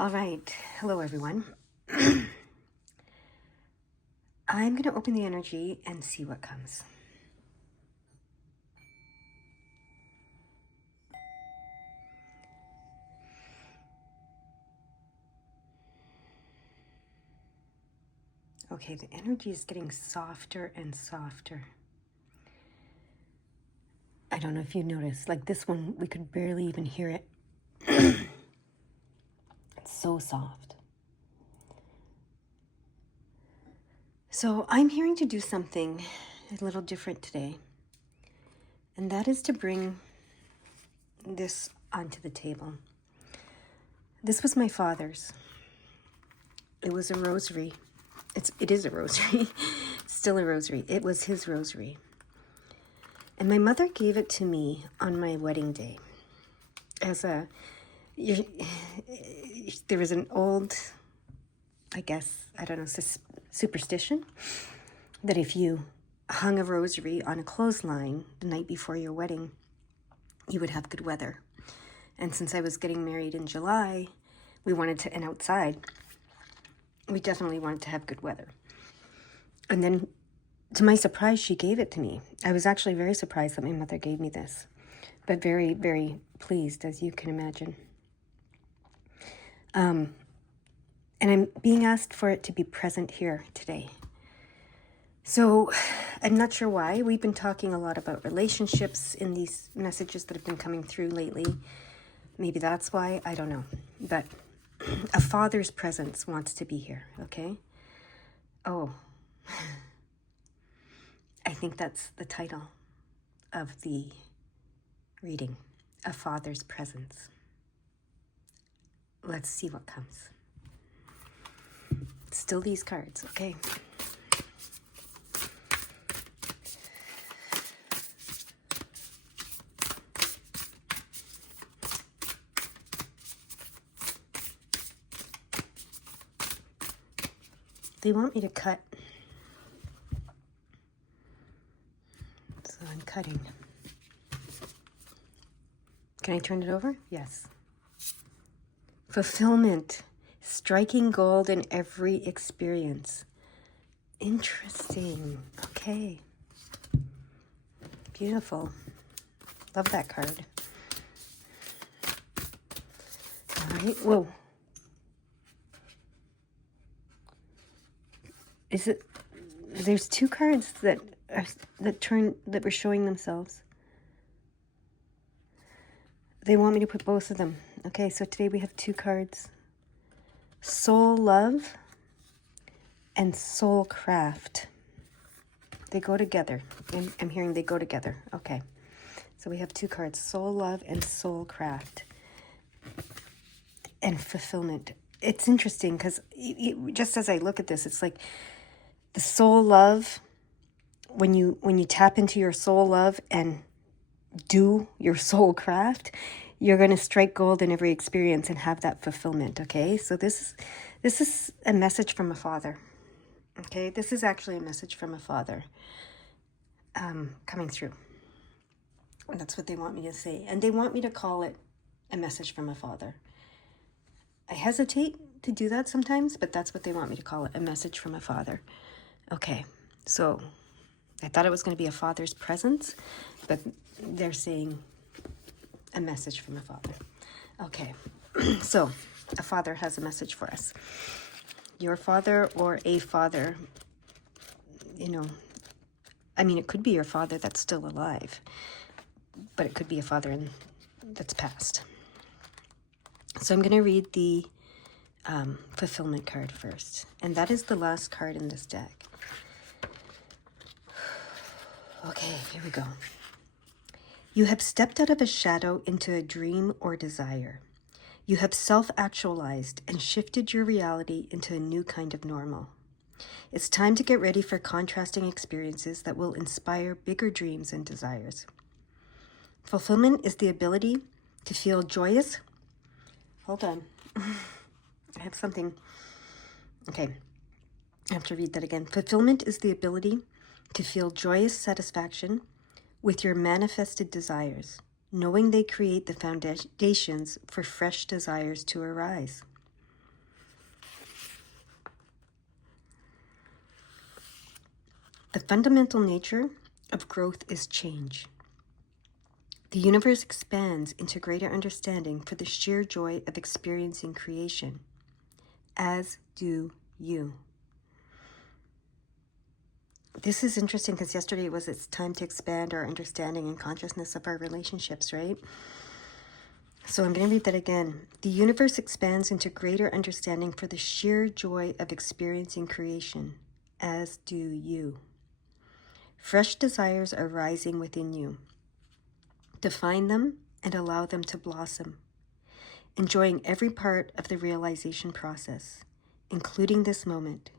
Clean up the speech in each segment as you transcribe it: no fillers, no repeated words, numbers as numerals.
All right. Hello, everyone. I'm going to open the energy and see what comes. Okay, the energy is getting softer and softer. I don't know if you noticed, like this one, we could barely even hear it. It's so soft. So I'm hearing to do something a little different today. And that is to bring this onto the table. This was my father's. It was a rosary. It is a rosary. Still a rosary. It was his rosary. And my mother gave it to me on my wedding day. There was an old, I don't know, superstition that if you hung a rosary on a clothesline the night before your wedding, you would have good weather. And since I was getting married in July, and outside, we definitely wanted to have good weather. And then, to my surprise, she gave it to me. I was actually very surprised that my mother gave me this, but very, very pleased, as you can imagine. And I'm being asked for it to be present here today. So I'm not sure why. We've been talking a lot about relationships in these messages that have been coming through lately. Maybe that's why, I don't know. But a father's presence wants to be here, okay? Oh, I think that's the title of the reading, A Father's Presence. Let's see what comes. Still these cards, okay? They want me to cut, so I'm cutting. Can I turn it over? Yes. Fulfillment, striking gold in every experience. Interesting. Okay. Beautiful. Love that card. All right. Whoa. Is it? There's two cards that were showing themselves. They want me to put both of them. Okay, so today we have two cards. Soul Love and Soul Craft. They go together. I'm hearing they go together. Okay. So we have two cards. Soul Love and Soul Craft. And Fulfillment. It's interesting because just as I look at this, it's like the soul love, when you tap into your soul love and do your soul craft, you're going to strike gold in every experience and have that fulfillment, okay? So this is a message from a father, okay? This is actually a message from a father coming through. And that's what they want me to say. And they want me to call it a message from a father. I hesitate to do that sometimes, but that's what they want me to call it, a message from a father. Okay, so I thought it was going to be a father's presence, but they're saying a message from a father. Okay, so a father has a message for us. Your father or a father, it could be your father that's still alive, but it could be a father that's passed. So I'm going to read the fulfillment card first, and that is the last card in this deck. Okay, here we go. You have stepped out of a shadow into a dream or desire. You have self-actualized and shifted your reality into a new kind of normal. It's time to get ready for contrasting experiences that will inspire bigger dreams and desires. Fulfillment is the ability to feel joyous. Hold on. I have something. Okay, I have to read that again. Fulfillment is the ability to feel joyous satisfaction with your manifested desires, knowing they create the foundations for fresh desires to arise. The fundamental nature of growth is change. The universe expands into greater understanding for the sheer joy of experiencing creation, as do you. This is interesting because yesterday it's time to expand our understanding and consciousness of our relationships, right? So I'm going to read that again. The universe expands into greater understanding for the sheer joy of experiencing creation, as do you. Fresh desires are rising within you. Define them and allow them to blossom, enjoying every part of the realization process, including this moment,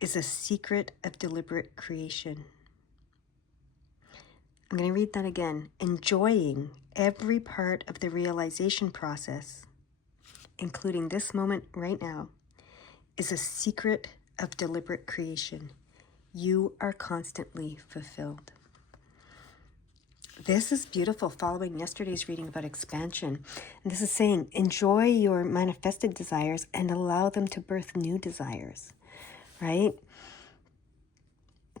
is a secret of deliberate creation. I'm going to read that again. Enjoying every part of the realization process, including this moment right now, is a secret of deliberate creation. You are constantly fulfilled. This is beautiful, following yesterday's reading about expansion. And this is saying, enjoy your manifested desires and allow them to birth new desires, right?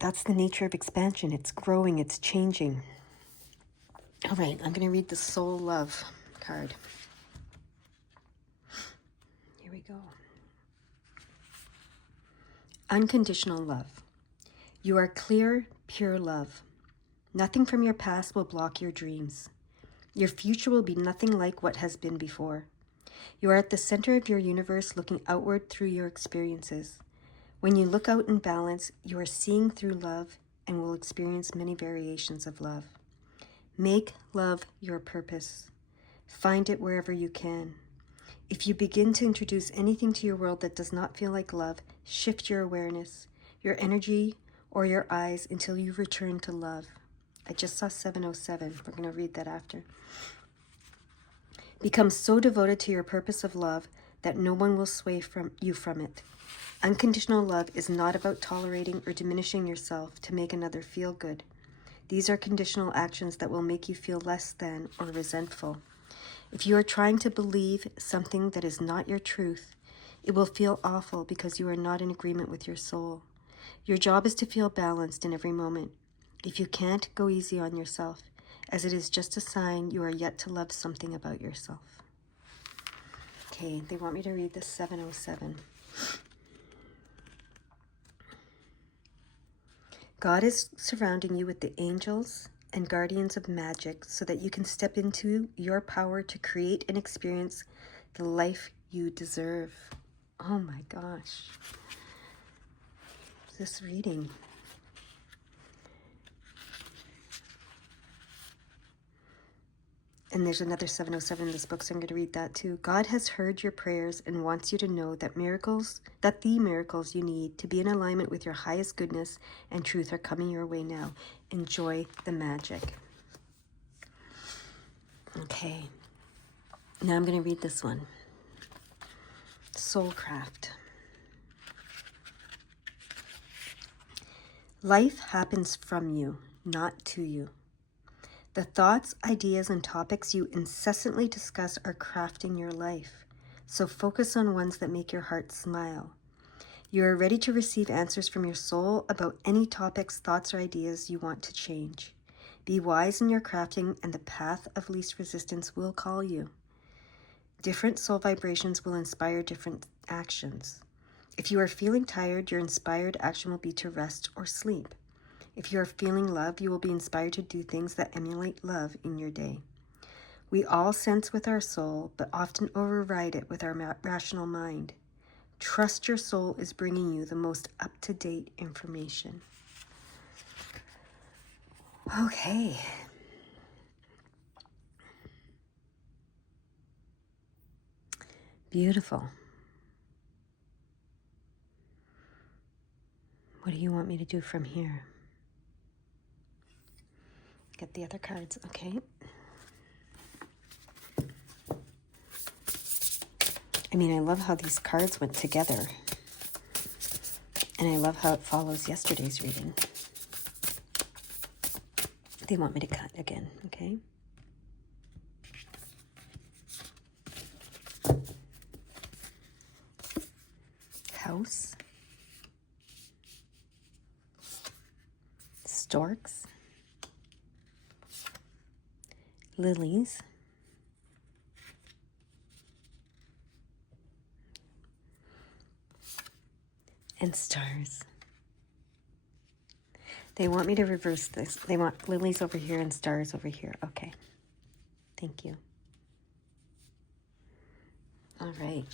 That's the nature of expansion. It's growing, it's changing. All right, I'm going to read the Soul Love card. Here we go. Unconditional love. You are clear, pure love. Nothing from your past will block your dreams. Your future will be nothing like what has been before. You are at the center of your universe, looking outward through your experiences. When you look out in balance, you are seeing through love and will experience many variations of love. Make love your purpose. Find it wherever you can. If you begin to introduce anything to your world that does not feel like love, shift your awareness, your energy, or your eyes until you return to love. I just saw 707. We're going to read that after. Become so devoted to your purpose of love that no one will sway you from it. Unconditional love is not about tolerating or diminishing yourself to make another feel good. These are conditional actions that will make you feel less than or resentful. If you are trying to believe something that is not your truth, it will feel awful because you are not in agreement with your soul. Your job is to feel balanced in every moment. If you can't, go easy on yourself, as it is just a sign you are yet to love something about yourself. Okay, they want me to read the 707. God is surrounding you with the angels and guardians of magic so that you can step into your power to create and experience the life you deserve. Oh my gosh. This reading. And there's another 707 in this book, so I'm going to read that too. God has heard your prayers and wants you to know that the miracles you need to be in alignment with your highest goodness and truth are coming your way now. Enjoy the magic. Okay. Now I'm going to read this one. Soulcraft. Life happens from you, not to you. The thoughts, ideas, and topics you incessantly discuss are crafting your life, so focus on ones that make your heart smile. You are ready to receive answers from your soul about any topics, thoughts, or ideas you want to change. Be wise in your crafting, and the path of least resistance will call you. Different soul vibrations will inspire different actions. If you are feeling tired, your inspired action will be to rest or sleep. If you are feeling love, you will be inspired to do things that emulate love in your day. We all sense with our soul, but often override it with our rational mind. Trust your soul is bringing you the most up-to-date information. Okay. Beautiful. What do you want me to do from here? Get the other cards, okay? I mean, I love how these cards went together. And I love how it follows yesterday's reading. They want me to cut again, okay? House. storks, lilies, and stars. They want me to reverse this. They want lilies over here and stars over here. Okay. Thank you. All right.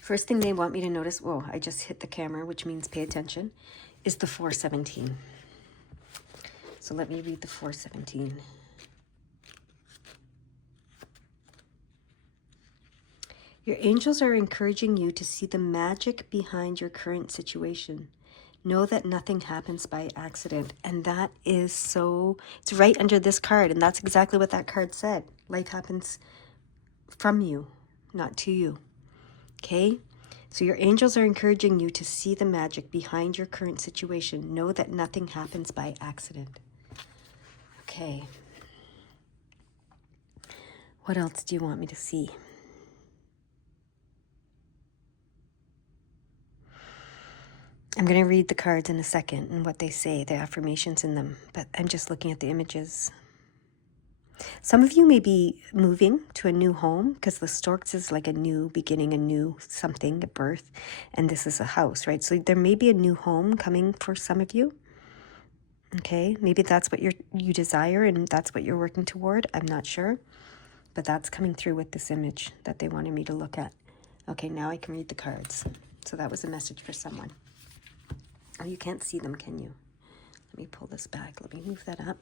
First thing they want me to notice, whoa, I just hit the camera, which means pay attention, is the 417. So let me read the 417. Your angels are encouraging you to see the magic behind your current situation. Know that nothing happens by accident. And that is so, it's right under this card. And that's exactly what that card said. Life happens from you, not to you. Okay? So your angels are encouraging you to see the magic behind your current situation. Know that nothing happens by accident. Okay. What else do you want me to see? I'm going to read the cards in a second and what they say, the affirmations in them, but I'm just looking at the images. Some of you may be moving to a new home because the storks is like a new beginning, a new something, a birth, and this is a house, right? So there may be a new home coming for some of you. Okay, maybe that's what you desire and that's what you're working toward. I'm not sure, but that's coming through with this image that they wanted me to look at. Okay, now I can read the cards. So that was a message for someone. Oh, you can't see them, can you? Let me pull this back. Let me move that up.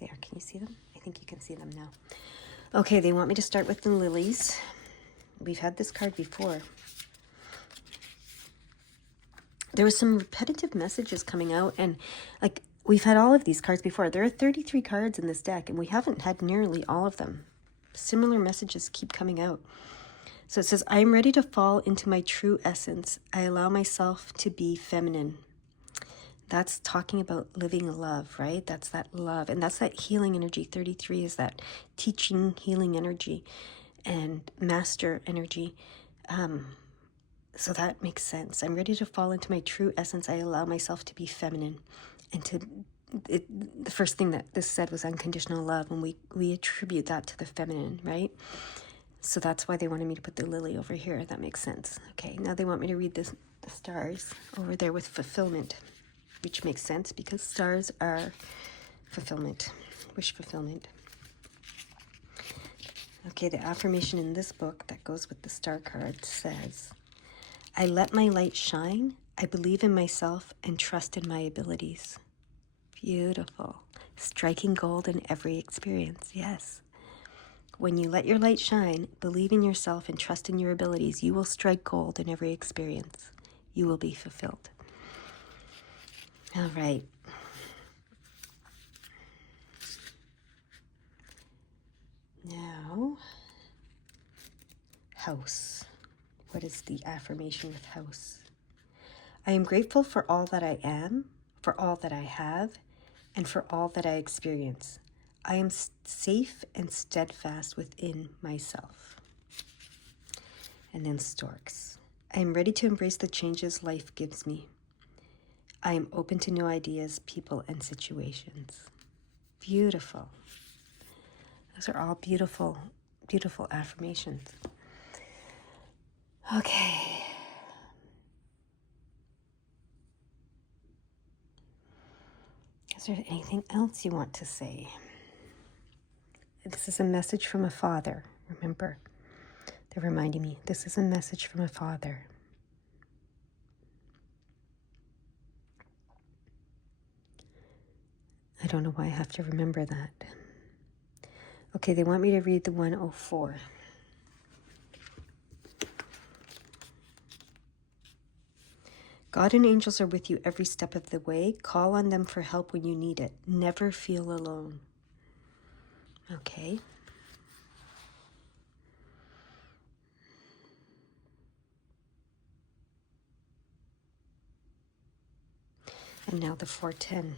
There, can you see them? I think you can see them now. Okay, they want me to start with the lilies. We've had this card before. There was some repetitive messages coming out, and like we've had all of these cards before. There are 33 cards in this deck, and we haven't had nearly all of them. Similar messages keep coming out. So it says, I am ready to fall into my true essence. I allow myself to be feminine. That's talking about living love, right? That's that love. And that's that healing energy. 33 is that teaching, healing energy and master energy. So that makes sense. I'm ready to fall into my true essence. I allow myself to be feminine. And the first thing that this said was unconditional love. And we attribute that to the feminine, right? So that's why they wanted me to put the lily over here. That makes sense. Okay, now they want me to read the stars over there with fulfillment, which makes sense because stars are fulfillment, wish fulfillment. Okay, the affirmation in this book that goes with the star card says, I let my light shine. I believe in myself and trust in my abilities. Beautiful. Striking gold in every experience. Yes. When you let your light shine, believe in yourself and trust in your abilities, you will strike gold in every experience. You will be fulfilled. All right. Now, house. What is the affirmation with house? I am grateful for all that I am, for all that I have, and for all that I experience. I am safe and steadfast within myself. And then storks. I am ready to embrace the changes life gives me. I am open to new ideas, people, and situations. Beautiful. Those are all beautiful, beautiful affirmations. Okay. Is there anything else you want to say? This is a message from a father, remember? They're reminding me, this is a message from a father. I don't know why I have to remember that. Okay, they want me to read the 104. God and angels are with you every step of the way. Call on them for help when you need it. Never feel alone. Okay. And now the 410.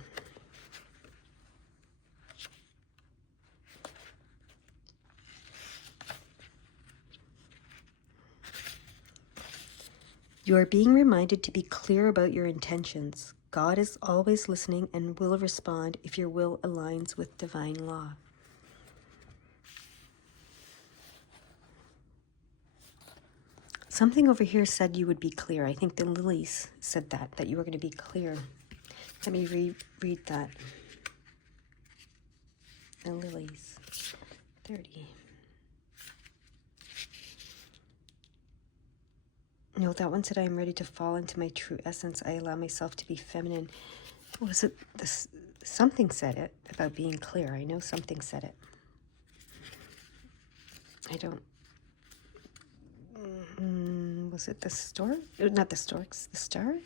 You are being reminded to be clear about your intentions. God is always listening and will respond if your will aligns with divine law. Something over here said you would be clear. I think the lilies said that you were going to be clear. Let me read that. The lilies. 30. No, that one said, I am ready to fall into my true essence. I allow myself to be feminine. Was it this? Something said it about being clear. I know something said it. I don't. Was it the stork? Not the storks. The star? Let's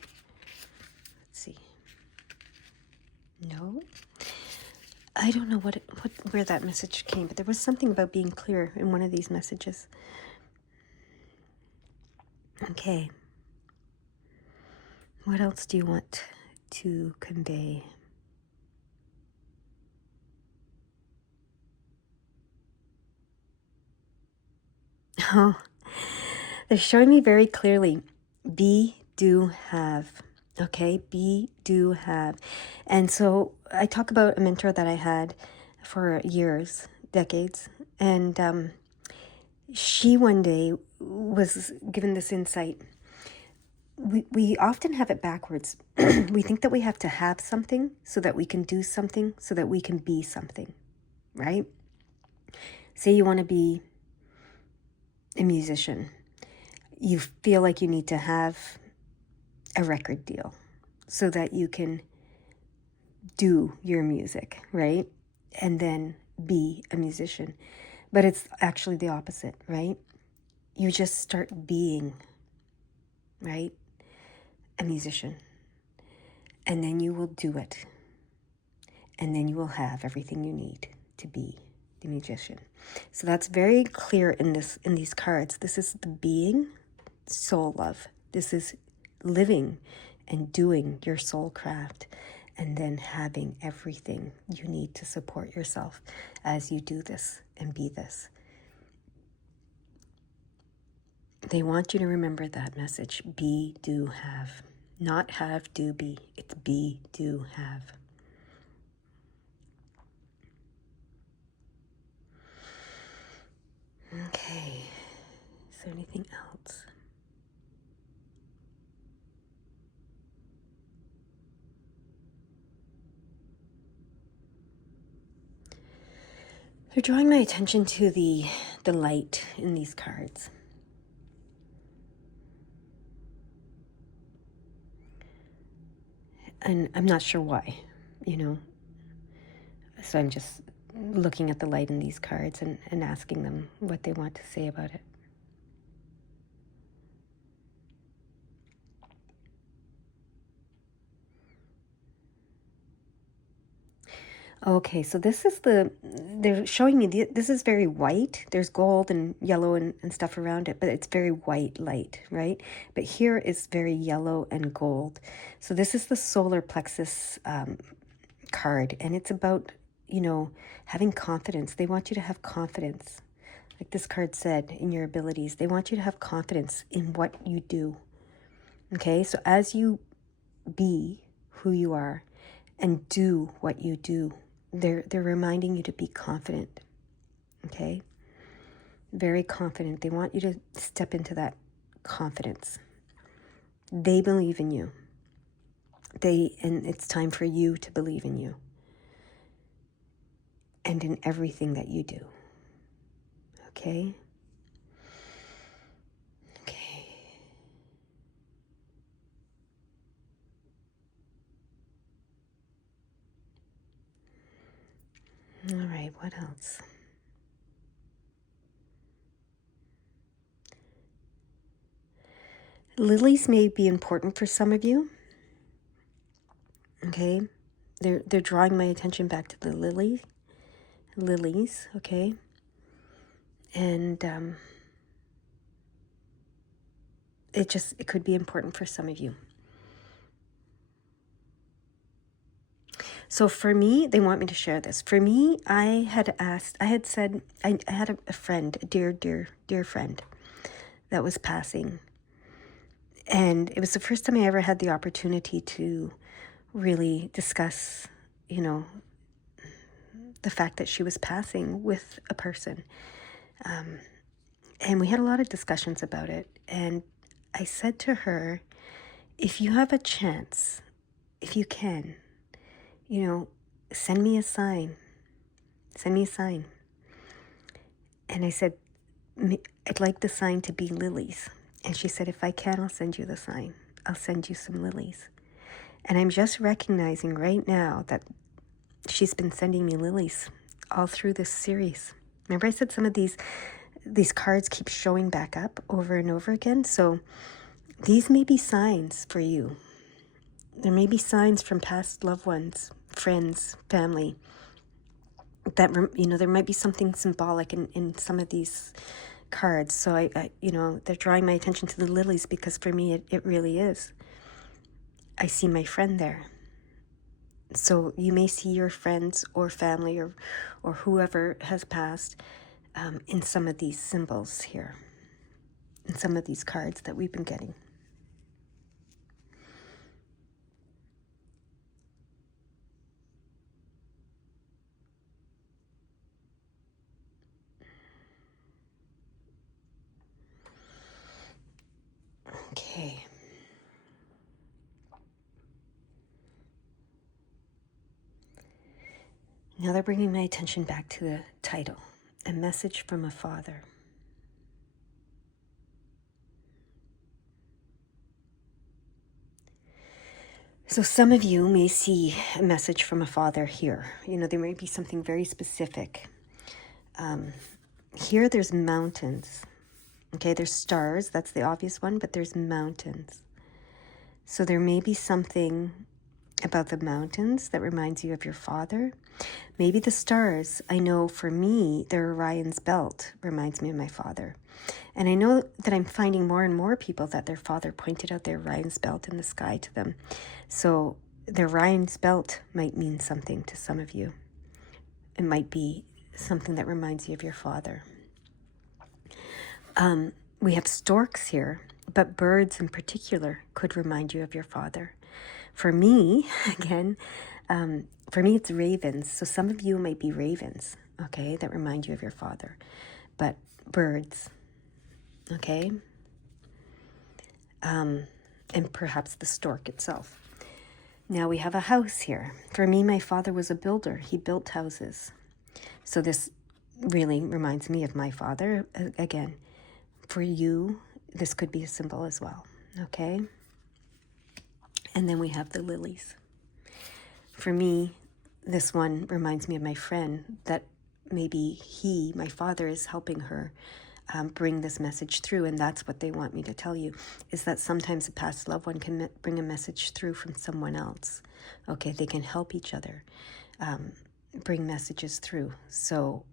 see. No. I don't know where that message came, but there was something about being clear in one of these messages. Okay. What else do you want to convey? Oh, they're showing me very clearly. Be, do, have. Okay, be, do, have. And so I talk about a mentor that I had for years, decades. And she one day was given this insight. We often have it backwards. We think that we have to have something so that we can do something, so that we can be something, right? Say you want to be a musician. You feel like you need to have a record deal so that you can do your music, right? And then be a musician. But it's actually the opposite, right? You just start being, right? A musician. And then you will do it. And then you will have everything you need to be the musician. So that's very clear in these cards. This is the being, soul love. This is living and doing your soul craft, and then having everything you need to support yourself as you do this and be this. They want you to remember that message. Be, do, have. Not have, do, be. It's be, do, have. Okay. Is there anything else? They're drawing my attention to the light in these cards. And I'm not sure why, So I'm just looking at the light in these cards and asking them what they want to say about it. Okay, so this is they're showing me, this is very white. There's gold and yellow and stuff around it, but it's very white light, right? But here is very yellow and gold. So this is the solar plexus card, and it's about, having confidence. They want you to have confidence. Like this card said, in your abilities. They want you to have confidence in what you do. Okay, so as you be who you are and do what you do, they're reminding you to be confident. Okay? Very confident. They want you to step into that confidence. They believe in you. And it's time for you to believe in you. And in everything that you do. Okay? Okay. All right, what else? Lilies may be important for some of you. Okay? They're drawing my attention back to the lilies, okay? And it could be important for some of you. So for me, they want me to share this. For me, I had said, I had a friend, a dear, dear, dear friend that was passing. And it was the first time I ever had the opportunity to really discuss, you know, the fact that she was passing with a person. And we had a lot of discussions about it. And I said to her, if you have a chance, if you can, you know, send me a sign. Send me a sign. And I said, I'd like the sign to be lilies. And she said, if I can, I'll send you the sign. I'll send you some lilies. And I'm just recognizing right now that she's been sending me lilies all through this series. Remember I said some of these cards keep showing back up over and over again? So these may be signs for you. There may be signs from past loved ones, friends, family, that, you know, there might be something symbolic in some of these cards. So I you know, they're drawing my attention to the lilies because for me it really is. I see my friend there. So you may see your friends or family or whoever has passed in some of these symbols here, in some of these cards that we've been getting. Okay. Now they're bringing my attention back to the title, A Message from a Father. So some of you may see a message from a father here. You know, there may be something very specific. Here there's mountains. Okay, there's stars, that's the obvious one, but there's mountains. So there may be something about the mountains that reminds you of your father. Maybe the stars, I know for me, their Orion's belt reminds me of my father. And I know that I'm finding more and more people that their father pointed out their Orion's belt in the sky to them. So the Orion's belt might mean something to some of you. It might be something that reminds you of your father. We have storks here, but birds in particular could remind you of your father. For me, again, for me it's ravens. So some of you might be ravens, okay, that remind you of your father. But birds, okay, and perhaps the stork itself. Now we have a house here. For me, my father was a builder. He built houses. So this really reminds me of my father. Again, for you, this could be a symbol as well, okay? And then we have the lilies. For me, this one reminds me of my friend, that maybe my father, is helping her bring this message through. And that's what they want me to tell you, is that sometimes a past loved one can bring a message through from someone else. Okay, they can help each other bring messages through. So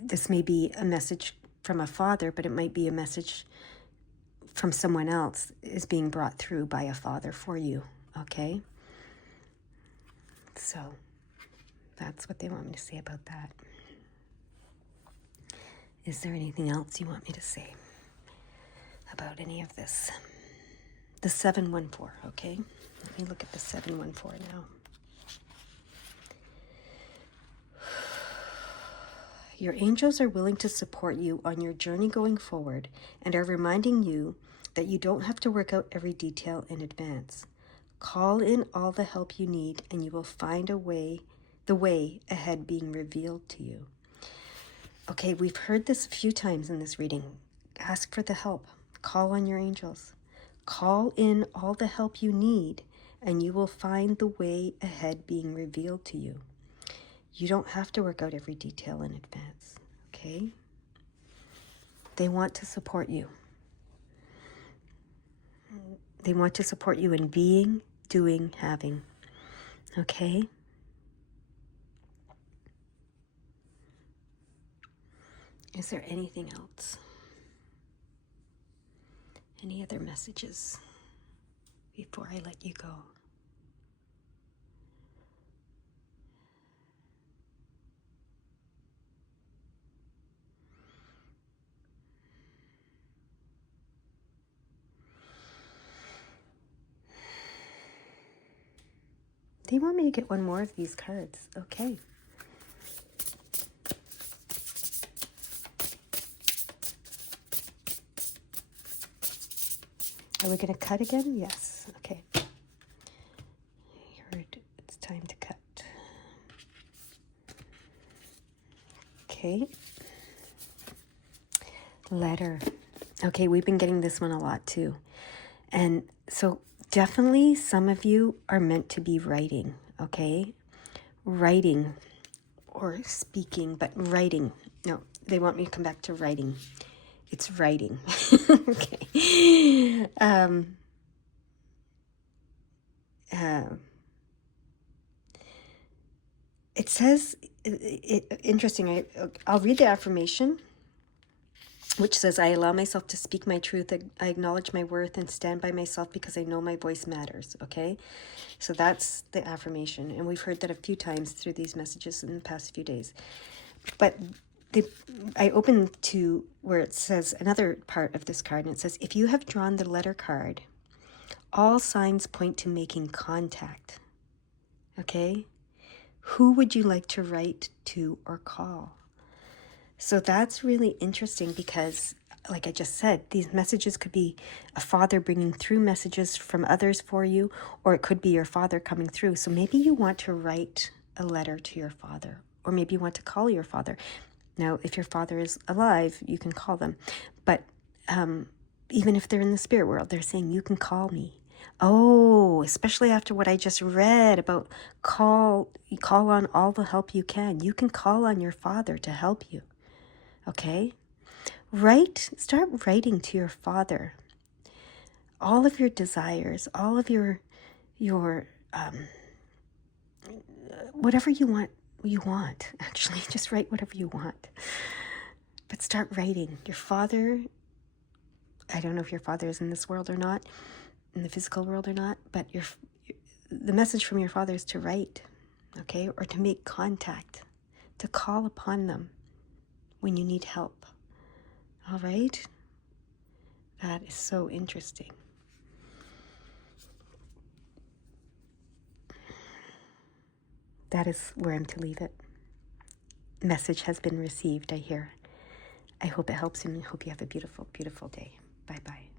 this may be a message from a father, but it might be a message from someone else is being brought through by a father for you, okay? So that's what they want me to say about that. Is there anything else you want me to say about any of this? The 714, okay? Let me look at the 714 now. Your angels are willing to support you on your journey going forward and are reminding you that you don't have to work out every detail in advance. Call in all the help you need and you will find the way ahead being revealed to you. Okay, we've heard this a few times in this reading. Ask for the help. Call on your angels. Call in all the help you need and you will find the way ahead being revealed to you. You don't have to work out every detail in advance, okay? They want to support you. They want to support you in being, doing, having, okay? Is there anything else? Any other messages before I let you go? They want me to get one more of these cards. Okay. Are we going to cut again? Yes. Okay. I heard it's time to cut. Okay. Letter. Okay, we've been getting this one a lot too. And so definitely some of you are meant to be writing, okay? Writing or speaking, but writing. No, they want me to come back to writing. It's writing. Okay. It says, interesting, I'll read the affirmation, which says, I allow myself to speak my truth. I acknowledge my worth and stand by myself because I know my voice matters. Okay. So that's the affirmation. And we've heard that a few times through these messages in the past few days. But I opened to where it says another part of this card. And it says, if you have drawn the letter card, all signs point to making contact. Okay. Who would you like to write to or call? So that's really interesting because, like I just said, these messages could be a father bringing through messages from others for you, or it could be your father coming through. So maybe you want to write a letter to your father, or maybe you want to call your father. Now, if your father is alive, you can call them. But even if they're in the spirit world, they're saying, you can call me. Oh, especially after what I just read about call on all the help you can. You can call on your father to help you. Okay? Start writing to your father all of your desires, all of your whatever you want, actually. Just write whatever you want. But start writing. Your father, I don't know if your father is in this world or not, in the physical world or not, but the message from your father is to write, okay? Or to make contact, to call upon them when you need help. All right? That is so interesting. That is where I'm to leave it. Message has been received, I hear. I hope it helps you, and I hope you have a beautiful, beautiful day. Bye-bye.